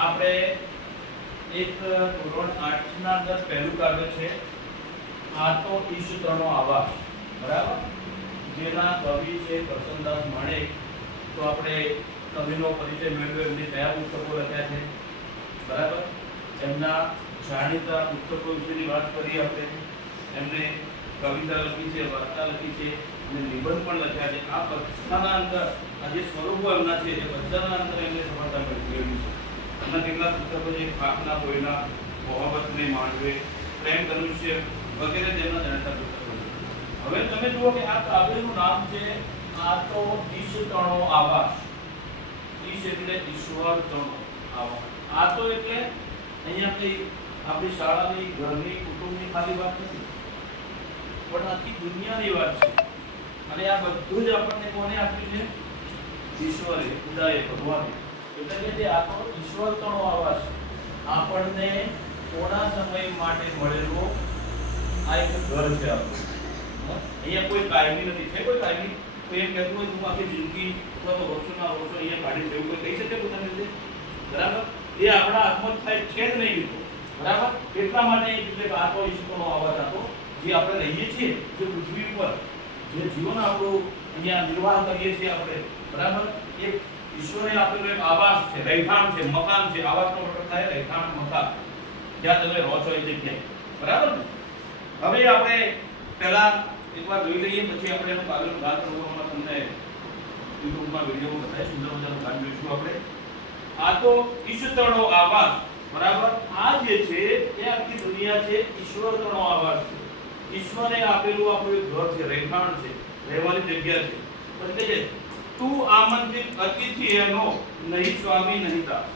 આપણે એક ધોરણ 8 ના અંદર પહેલું કાવ્ય છે આ તો ઈશતણો આવાસ, બરાબર, જેના કવિ છે કરશનદાસ માણેક. તો આપણે કવિનો પરિચય મેળવ્યો, એમની કયા પુસ્તકો લખ્યા છે, બરાબર, એમના જાણીતા પુસ્તકો વિશેની વાત કરી આપણે. એમને કવિતા લખી છે, વાર્તા લખી છે અને નિબંધ પણ લખ્યા છે. આ બધાના અંદર આ જે સ્વરૂપો એમના છે એ બધાના અંદર એમને સફળતા મેળવી છે. એમના કેટલાક પુસ્તકો છે, ખાખના કોયના, મોહબ્બતને માંડવે, પ્રેમ ધનુષ્ય વગેરે તેમના જાણીતા પુસ્તકો છે. હવે તમે જુઓ કે આ કાવ્યનું નામ છે આ તો ઈશતણો આવાસ. ઈશ એટલે ઈશ્વર, તણો આવાસ. આ તો એટલે અહીંયા કઈ આપણી શાળાની, ઘરની, કુટુંબની ખાલી વાત નથી, પણ આખી દુનિયાની વાત છે. અને આ બધું જ આપણને કોને આપ્યું છે? ઈશ્વરે, ખુદાએ, ભગવાને. એટલે કે આ તો ઈશ્વર તણો આવાસ, આપણને થોડા સમય માટે મળેલો આ એક ઘર છે આપણું. અહીંયા કોઈ કાયમી નથી. છે કોઈ કાયમી? કોઈ એમ કહેતું હોય હું આખી જિંદગી અથવા તો વર્ષોના વર્ષો અહીંયા કાઢી દેવું, કોઈ કહી શકે પોતાની રીતે? બરાબર, એ આપણા હાથમાં થાય છે જ નહીં મિત્રો, બરાબર. એટલા માટે એટલે કે આ તો ઈશ્વરનો આવાસ હતો, જે આપણે રહીએ છીએ, જે પૃથ્વી ઉપર જે જીવન આપણું અહીંયા નિર્વાહ કરીએ છીએ આપણે, બરાબર, એ ઈશ્વરે આપેલો એક આવાસ છે, રહેઠાણ છે, મકાન છે. આવાસનો મતલબ થાય રહેઠાણ, મકાન, જ્યાં તમે રહો છો એ જગ્યાએ, બરાબર ને. હવે આપણે પહેલા એકવાર જોઈ લઈએ, પછી આપણે એનું કાવ્યનું ગાન કરવામાં તમને યુટ્યુબમાં વિડીયો બતાવીએ. સુંદર મજાનું ગાન જોઈશું આપણે. આ તો ઈશતણો આવાસ, બરાબર. આ જે છે એ આખી દુનિયા છે, ઈશ્વરતણો આવાસ છે. ઈશ્વરે આપેલું આપણું એક ઘર છે, રહેઠાણ છે, રહેવાની જગ્યા છે. એટલે કે તું આમંત્રિત અતિથિ એનો, નહીં સ્વામી નહીં દાસ.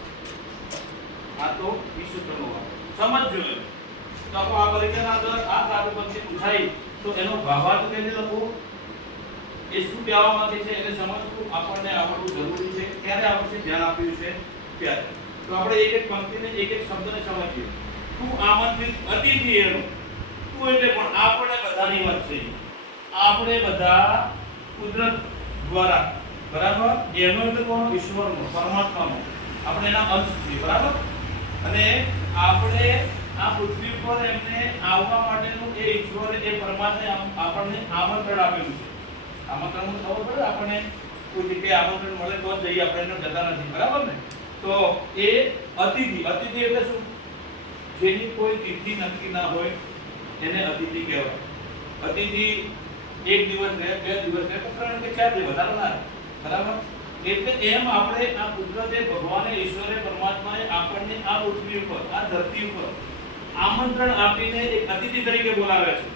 આ તો ઈશતણો આવાસ. સમજો તો આ પરીક્ષાના અંદર આ કાવ્ય પછી પૂછાય તો એનો ભાવાર્થ કઈને લખો, એ શું કહેવા માંગે છે એને સમજવું આપણને આવડવું જરૂરી છે. ક્યારે આવશે? ધ્યાન આપ્યું છે ત્યારે. તો આપણે એક એક પંક્તિને, એક એક શબ્દને સમજીએ. તું આમંત્રિત અતિથિ એનો. તું એટલે પણ આપણે બધાની વાત છે. આપણે બધા કુદરત દ્વારા, બરાબર, એનો એટલે કોનો? ઈશ્વરનો, પરમાત્માનો. આપણે એના અંશ છીએ, બરાબર. અને આપણે આ પૃથ્વી પર એમને આવવા માટેનું એ ઈશ્વરે, એ પરમાત્માએ આપણને આમંત્રણ આપેલું છે. આમંત્રણ ખબર પડે આપણને? કોઈ જગ્યાએ આમંત્રણ મળે તો જ જઈએ, આપણે એને જતા નથી, બરાબર ને. તો એ અતિથિ, અતિથિ એટલે શું? જેની કોઈ તિથિ નક્કી ના હોય એને અતિથિ કહેવાય. અતિથિ એક દિવસ રહે, 2 દિવસ રહે, 3 કે 4 દિવસ, વધારે ના રહે, બરાબર. એટલે એમ આપણે આ કુદરતે, ભગવાને, ઈશ્વરે, પરમાત્માએ આપણને આ પૃથ્વી ઉપર, આ ધરતી ઉપર આમંત્રણ આપીને એક અતિથિ તરીકે બોલાવ્યા છે.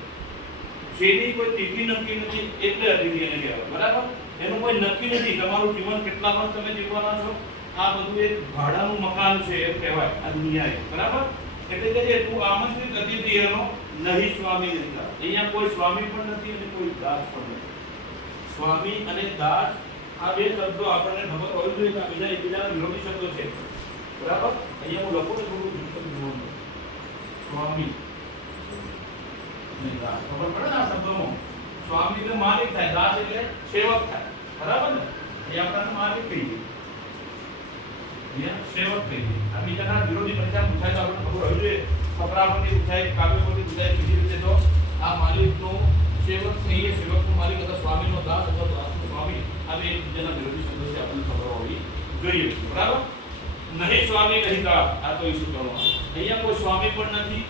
જેની કોઈ તિથિ નક્કી નથી એટલે અતિથિ એને કહેવાય, બરાબર. એનું કોઈ નક્કી નથી તમારું જીવન કેટલા વર્ષ તમે જીવવાના છો, આ બધું એક ભાડાનું મકાન છે એમ કહેવાય આ દુનિયાએ, બરાબર. એટલે કે તું આમંત્રિત અતિથિ એનો, નહીં સ્વામી નહીં દાસ. અહીંયા કોઈ સ્વામી પણ નથી અને કોઈ દાસ પણ નથી. સ્વામી અને દાસ આ બે શબ્દો આપણને ખબર હોવી જોઈએ કે બીજા એકબીજાના વિરોધી શબ્દો છે, બરાબર. અહીંયા હું લખું તો થોડું જોવાનું. સ્વામી અને દાસ ખબર પડે ને આ શબ્દોમાં. સ્વામી એટલે માલિક થાય, દાસ એટલે સેવક થાય, બરાબર ને. એ આપણને માલિક કહી દે, અહીંયા સેવક કહી દે. આ બીજાના વિરોધી પરીક્ષા પૂછાય તો આપણને ખબર હોવી જોઈએ. કપરામાંથી પૂછાય, કાવ્યમાંથી પૂછાય, બીજી રીતે તો આ માલિકનો સેવક કહીએ, સેવકનો માલિક અથવા સ્વામીનો દાસ અથવા દાસનો સ્વામી, આ બે એકબીજાના વિરોધી શબ્દો છે, આપણને ખબર હોવી જોઈએ, બરાબર. નહીં સ્વામી નહીં દાસ, આ તો ઈસુ કરવાનો. અહીંયા કોઈ સ્વામી પણ નથી,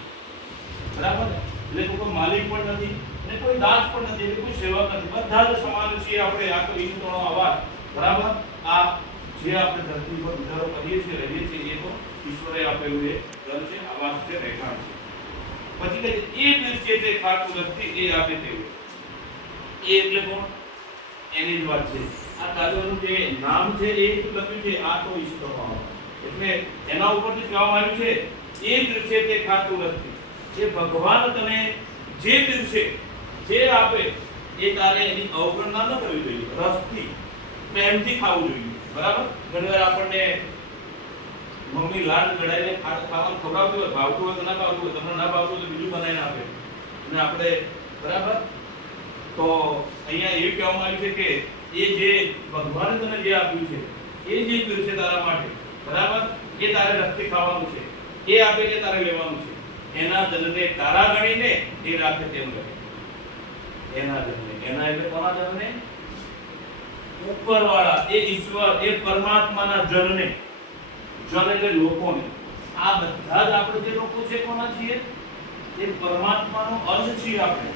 બરાબર ને. એટલે કોઈ માલિક પણ નથી અને કોઈ દાસ પણ નથી, એટલે કોઈ સેવક નથી. બધા જ સમાન છીએ આપણે. આ તો ઈસુનો આવાસ, બરાબર. આ જે આપણે ધરતી પર ગુજારો કરીએ છીએ, રહીએ છીએ, એ તો ઈશ્વરે આપેલું એ ઘર છે, આવાસ છે, રહેઠાણ છે. પછી કહે છે એ દિવસે તે ખાતું નથી એ આપે તેવું. એ એટલે કોણ? એની જ વાત છે. આ કાવ્યનું જે નામ છે એ લખ્યું છે આ તો ઈશ્વરનો આવાસ. એટલે એના ઉપરથી કહેવામાં આવ્યું છે એ દિવસે તે ખાતું નથી. જે ભગવાન તને જે દિવસે જે આપે એ તારે એની અવગણના ન કરવી જોઈએ. રસથી, પ્રેમથી ખાવું જોઈએ, બરાબર. ઘણીવાર આપણને મમ્મી લાડ ગળાઈને ખાવાનું ખવડાવતી હોય, ભાવતું હોય તો ના ભાવતું હોય, તમને ના ભાવતું હોય તો બીજું બનાવીને આપે અને આપણે, બરાબર. તો અહીંયા એવું કહેવામાં આવ્યું છે કે એ જે ભગવાને તને જે આપ્યું છે એ જે દિવસે તારા માટે, બરાબર, એ તારે રખથી ખાવાનું છે, એ આપે કે તારે લેવાનું છે. એના જનને તારા ગણીને એ રાખે તેમ રહે. એના જનને, એના એટલે કોના જનને? ઉપરવાળા, એ ઈશ્વર, એ પરમાત્માના જનને. જન એટલે લોકોને. આ બધા જ આપણે જે લોકો છે કોના છીએ? એ પરમાત્માનો અંશ છીએ આપણે.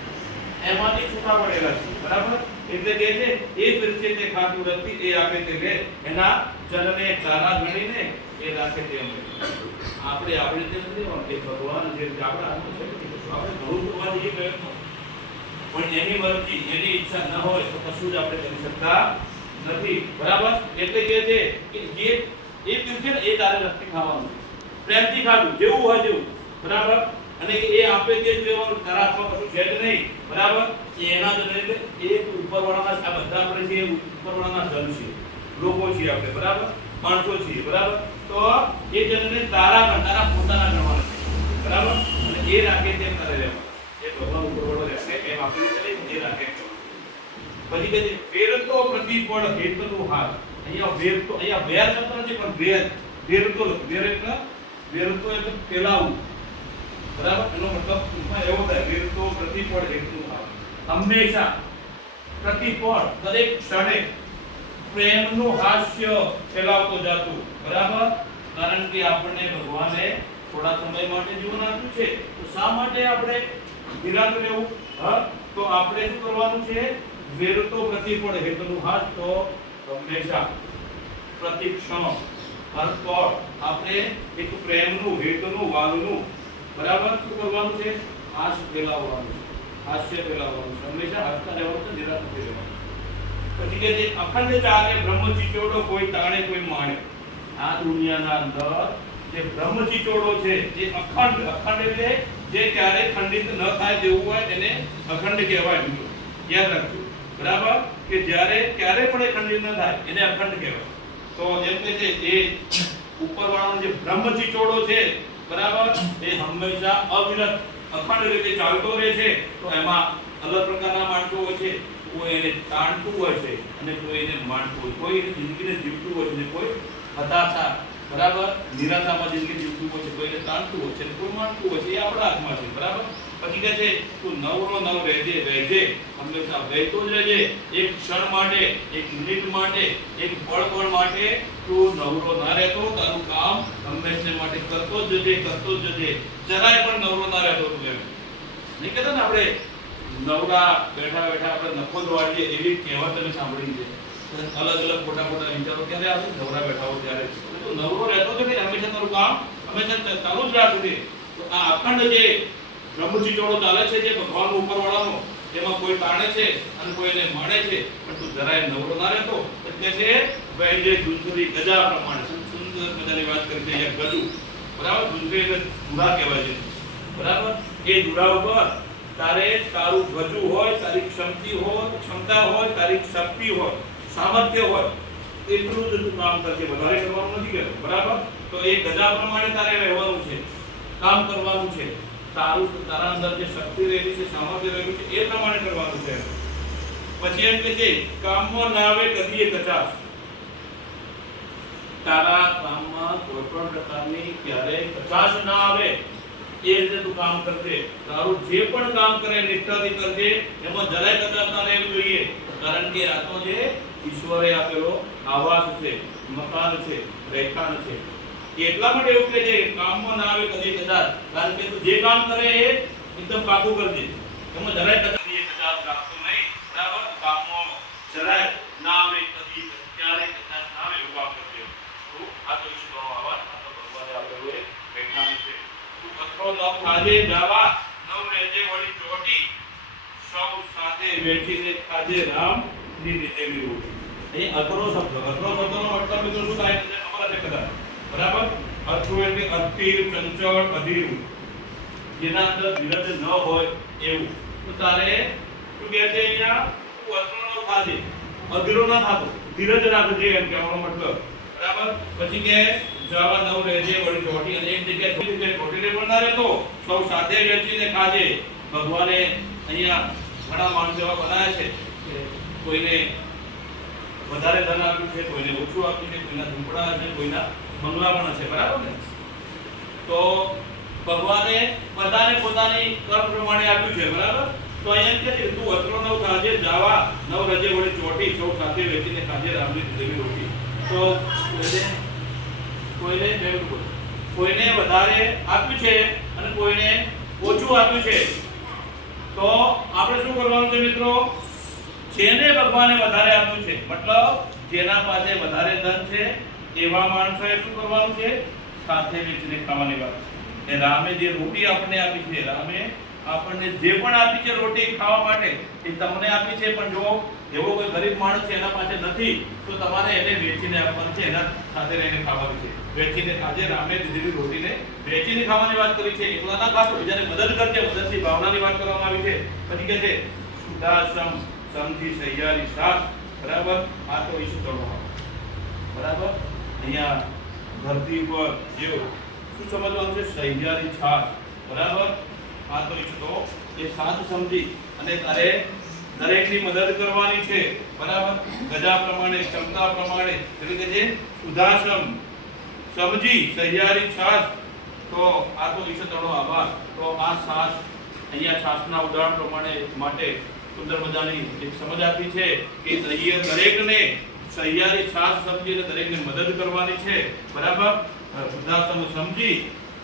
એમાંથી છૂટા પડેલા છે. બરાબર? એટલે કે છે એ પીરસે તે ખાતું રખતી, એ આપે તે લે. એના જનને તારા ગણીને એ રાખે તેમ રહે. આપણે તે નથી લેવાનું. એ ભગવાન જે આપણા હાથમાં છે કે આપણે ઘણું કરવા જઈએ પ્રયત્નો, પણ એની મરજી, એની ઈચ્છા ન હોય તો કશું જ આપણે કરી શકતા નથી. બરાબર? એટલે કે છે કે જે એ પીરસે ને એ તારે રખથી ખાવાનું છે. પ્રેમથી ખાવું, જેવું હોય જેવું. બરાબર? અને એ આપે તે જ લેવાનું. તારા હાથમાં કશું છે જ નહીં. બરાબર? એના જ એટલે એ ઉપરવાળાના, આ બધા આપણે છે ઉપરવાળાના જન છે, લોકો છીએ આપણે. બરાબર? માણસો છીએ. બરાબર? તો એ જનને તારા પોતાના ગણવાના છે. બરાબર? અને એ રાખે તેમ તારે લેવાનું. એ ભગવાન ઉપરવાળો રહેશે એમ આપણે એ રાખે. પછી કહે છે વેરતો પ્રતિપળ હેતનો હાથ. અહીંયા વેરતો, અહીંયા વેર શબ્દ નથી પણ વેરતો, વેરતો એટલે ફેલાવું. બરાબર? એનો મતલબ ટૂંકમાં એવો થાય, વેરતો પ્રતિપળ હેતનો હાથ. હંમેશા પ્રતિપળ, દરેક ક્ષણે પ્રેમનું હાસ્ય ફેલાવતો જાતું. બરાબર? કારણ કે આપણને ભગવાને થોડા સમય માટે જીવન આપ્યું છે, તો શા માટે આપણે વિરામ લેવું? તો આપણે શું કરવાનું છે? વેરતો પ્રતિપળ હેતનું હાથ. તો હંમેશા, પ્રતિક્ષણ, હરપળ આપણે એક પ્રેમનું, હેતનું, વાલનું, બરાબર, શું કરવાનું છે? હાસ્ય ફેલાવવાનું છે. હાસ્ય ફેલાવવાનું છે. હંમેશા હસતા રહેવાનું છે, નિરાશ નથી રહેવાનું. પછી કે જે અખંડ ચાલે બ્રહ્મચિચોડો, કોઈ તાણે કોઈ માણે. આ દુનિયાના અંદર જે બ્રહ્મચિચોડો છે, જે અખંડ, અખંડ એટલે જે ક્યારે ખંડિત ન થાય તેવું હોય એને અખંડ કહેવાય. યાદ રાખજો. બરાબર? કે જ્યારે ક્યારે પણ એ ખંડિત ન થાય એને અખંડ કહેવાય. તો એમ કે છે એ ઉપરવાળાનો જે બ્રહ્મચિચોડો છે, બરાબર, એ હંમેશા અવિરત અખંડ રીતે ચાલતો રહે છે. તો એમાં અલગ પ્રકારના માણસો હોય છે. કોઈ એને તાણતું હોય છે અને કોઈ એને માણતું હોય. કોઈ એની જિંદગીને જીવતું હોય છે, કોઈ હતાશા, બરાબર, નિરાશામાં જિંદગી જીવતું હોય છે, કોઈ એને તાણતું હોય છે, કોઈ માણતું હોય છે. એ આપણા હાથમાં છે. બરાબર? પછી કહે છે તું નવરો નવ રહેજે, હંમેશા વહેતો જ રહેજે. એક ક્ષણ માટે, એક મિનિટ માટે, એક પળ માટે તું નવરો ના રહેતો. તારું કામ હંમેશા માટે કરતો જ જજે. જરાય પણ નવરો ના રહેતો તું. એમ નહીં કહેતા ને આપણે નવરા બેઠા આપણે નખો દોડીએ, એવી કહેવત તમે સાંભળી છે. અલગ ખોટા વિચારો ક્યારે આવે? નવરા બેઠા હો ત્યારે. તો નવરો રહેતો છે કે હંમેશા તારું કામ હંમેશા ચાલુ જ રાખવું. તો આ અખંડ જે બ્રહ્મચિચોડો ચાલે છે, જે ભગવાન ઉપરવાળાનો, એમાં કોઈ તાણે છે અને કોઈ એને માણે છે, પણ તું જરાય નવરો ના રહેતો. એટલે છે વૈજે દુંસરી ગજા પ્રમાણે. સુંદર મજાની વાત કરી છે અહીંયા ગજુ. બરાબર? દુંસરી એટલે દુરા કહેવાય છે. બરાબર? એ દુરા ઉપર તારે તારું ગજુ હોય, તારી ક્ષમતા હોય, તારી શક્તિ હોય, સામર્થ્ય હોય, એટલું જ તું કામ કરજે. વધારે કરવાનું નથી કહેતો. બરાબર? તો એ ગજા પ્રમાણે તારે રહેવાનું છે, કામ કરવાનું છે. તારા અંદર જે શક્તિ રહેલી છે, સામર્થ્ય રહેલું છે, એ પ્રમાણે કરવાનું છે. પછી એમ કે છે કામમાં ના આવે કદી કચાશ. તારા કામમાં કોઈ પણ પ્રકારની ક્યારેય કચાશ ના આવે એ રીતે તું કામ કરજે. તારું જે પણ કામ કરે નિષ્ઠાથી કરજે. એમાં જરાય કચાશ ના રહેવી જોઈએ. કારણ કે આ તો જે ઈશ્વરે આપેલો આવાસ છે, મકાન છે, રહેઠાણ છે. એટલા માટે એવું કહે છે કામમાં ના આવે કદી કચાશ. કારણ કે તું જે કામ કરે એ એકદમ પાકું કરજે. એમાં જરાય કચાશ રાખતો નહીં. બરાબર? કામમાં જરાય ના આવે કદી ક્યારેય કચાશ ના આવે એવું કામ કરજે. તો આ તો ઈશ્વરનો આવાસ, આ તો ભગવાને આપેલો એક રહેઠાણ છે. તું કથરો ન ખાજે જાવા, નવ રહેજે વળી ચોટી, સૌ સાથે વેચીને ખાજે રામ ની રીતે વિરોધ. અહીં અકરો શબ્દનો મતલબ મિત્રો શું થાય છે ખબર છે કદાચ? બરાબર? અકરો એટલે અસ્થિર, ચંચળ, અધીર, જેના અંદર ધીરજ ન હોય એવું. તો તારે શું કહે છે અહીંયા? તું અકરો ન થાજે, અધીરો ન થાતો, ધીરજ રાખજે એમ કહેવાનો મતલબ. બરાબર? પછી કે જવા નવ રહેજે વળી ચોટી, અને એક જગ્યાએ ચોટીને પણ ના રહેતો, સૌ સાથે વેચીને ખાજે. ભગવાને અહીંયા ઘણા માણસો એવા બનાવ્યા છે કે કોઈને વધારે ધન આપ્યું છે, કોઈને ઓછું આપ્યું છે, કોઈના ઝૂંપડા છે, કોઈના બંગલા પણ હશે, બરાબર ને? તો ભગવાને બધાને પોતાની કર્મ પ્રમાણે આપ્યું છે, બરાબર? તો અહીંયા કે તું અતરો નવ ખાજે જાવા નવ રજે વળી ચોટી સૌ સાથે વેચીને ખાજે રામની દેવી રોટી. તો કોઈને વધારે આપ્યું છે અને કોઈને ઓછું આપ્યું છે. તો આપણે શું કરવાનું છે મિત્રો? જેને ભગવાને વધારે આપ્યું છે, મતલબ જેના પાસે વધારે ધન છે એવા માણસોએ શું કરવાનું છે? સાથે વેચીને ખાવાની વાત છે. એ રામે જે રોટી આપણને આપી છે, રામે આપણને જે પણ આપી છે રોટી ખાવા માટે, એ તમને આપી છે, પણ જો એવો કોઈ ગરીબ માણસ છે એના પાસે નથી તો તમારે એને વેચીને આપવાનું છે, એના સાથે રહીને ખાવાનું છે. વેચીને ખાજે રામે દીધેલી રોટીને વેચીને ખાવાની વાત કરી છે. એકલા ના ખાતો, બીજાને મદદ કરજે, મદદની ભાવનાની વાત કરવામાં આવી છે. પછી કહે છે સુદાસમ સમજી સૈયારી સાથ, બરાબર? આ તો ઈસુ કરવાનો, બરાબર? અહીંયા ધરતી પર જેવો શું સમજવાનું છે? સૈયારી છાસ, બરાબર? આ તો ઈસુ તો એ સાથ સમજી અને તારે દરેકની મદદ કરવાની છે, બરાબર? ગજા પ્રમાણે, ક્ષમતા પ્રમાણે, એટલે કે જે સુદાસમ સમજી સૈયારી છાસ. તો આ તો ઈશ્વરનો આભાર. તો આ છાસ અહીંયા છાસના ઉદાહરણ પ્રમાણે માટે સુંદર મજાની એક સમજ આપી છે કે દરેકને સૈયારી છાસ સમજીને દરેકને મદદ કરવાની છે, બરાબર? સુદાસમ સમજી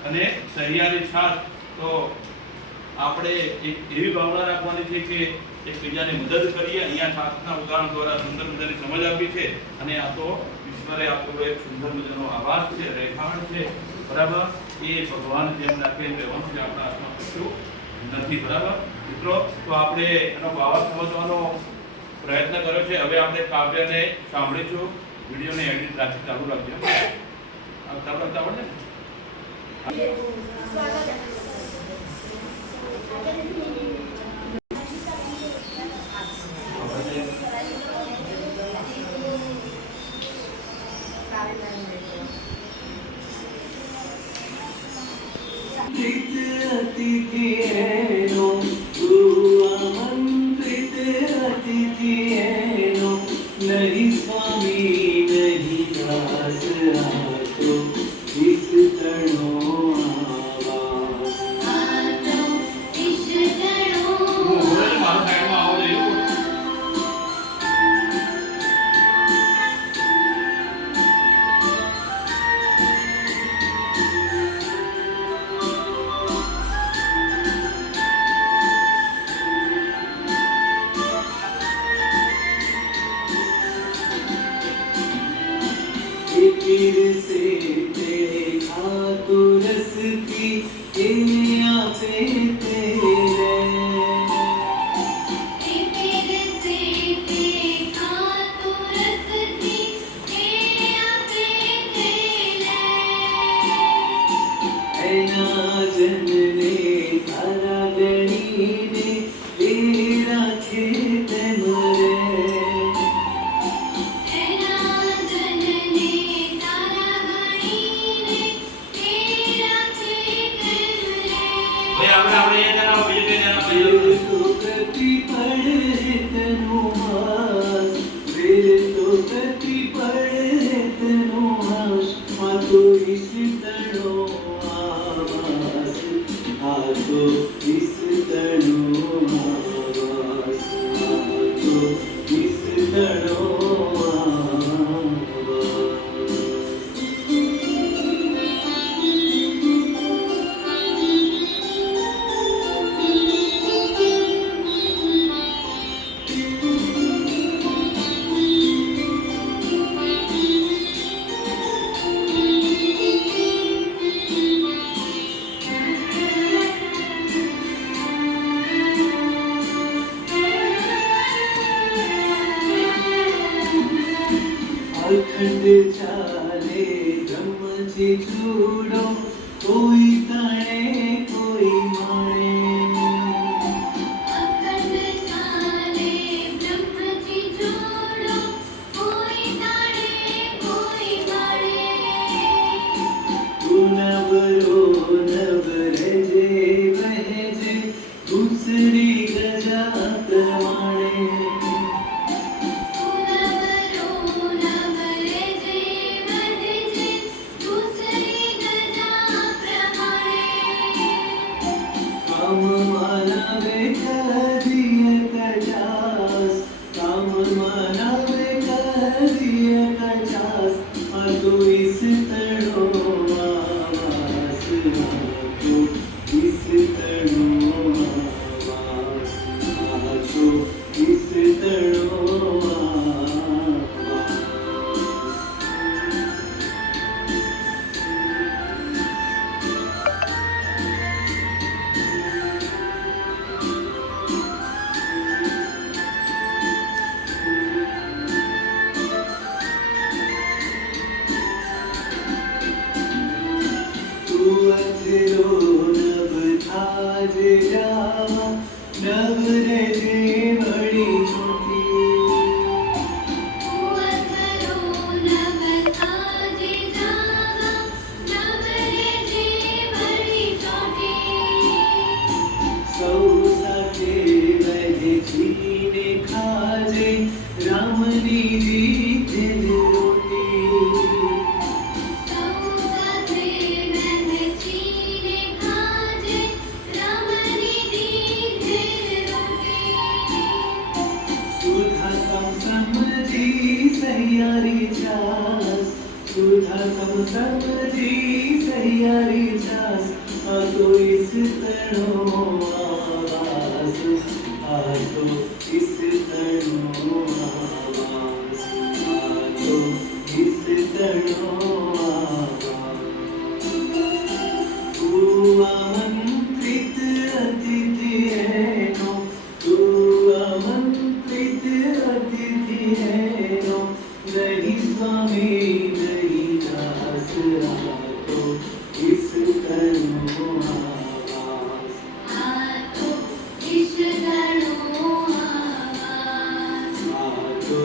અને સૈયારી છાસ. તો આપણે એક એવી ભાવના રાખવાની છે કે એકબીજાની મદદ કરીએ. અહીંયા છાસના ઉદાહરણ દ્વારા સુંદર મજાની સમજ આપી છે અને આ તો ઈશ્વરે આપણો એક સુંદર મજાનો આવાસ છે, રેખાણ છે, બરાબર? એ ભગવાન જેમ રાખે એમ રહેવાનું છે, આપણા હાથમાં કશું નથી, બરાબર મિત્રો? તો આપણે એનો ભાવ સમજવાનો પ્રયત્ન કર્યો છે. હવે આપણે કાવ્યને સાંભળીશું. વિડીયોને એડિટ રાખી ચાલુ રાખજો. ચાલુ રાખતા આવડે ને? नहीं स्वामी नहीं दास आतो इस तणो से देखा तो रस की आपे तेरे ऐना जनने तारा गणी ने तेरा खेत मरे अखंड चाले ब्रह्म जी छूड़ो कोई ताणे कोई माणे अखंड चाले ब्रह्म जी छूड़ो कोई ताणे कोई माणे तू नवरो नव रजे बहजे दूसरी गजा करवाणे नवरो नवरे जे वधजे इस तड़ो आवास आजो इस तड़ो आवास आजो इस तड़ो आवास तू अधरो नभ थाज जावा नभ रजे बड़ी छोटी અધરો નભ થાજે જાવા નભરે જે વળી ચોટી સૌ સાથે વહેંચીને ખાજે રામની દીધેલી રોટી સૌ સાથે વહેંચીને ખાજે રામની દીધેલ રોટી સુધા સમજી સહિયારી છાસ સુધા સમજી સહિયારી છાસ આ તો ઇસ તણો આવાસ આ તો ઇસ તણો આવાસ આ તો ઇસ તણો આવાસ તું આમંત્રિત અતિથિ હેનો તું આમંત્રિત અતિથિ હેનો નહીં સ્વામી નહીં દાસ આ તો ઇસ તણો આવાસ આ તો ઈશ તણો આવાસ આ તો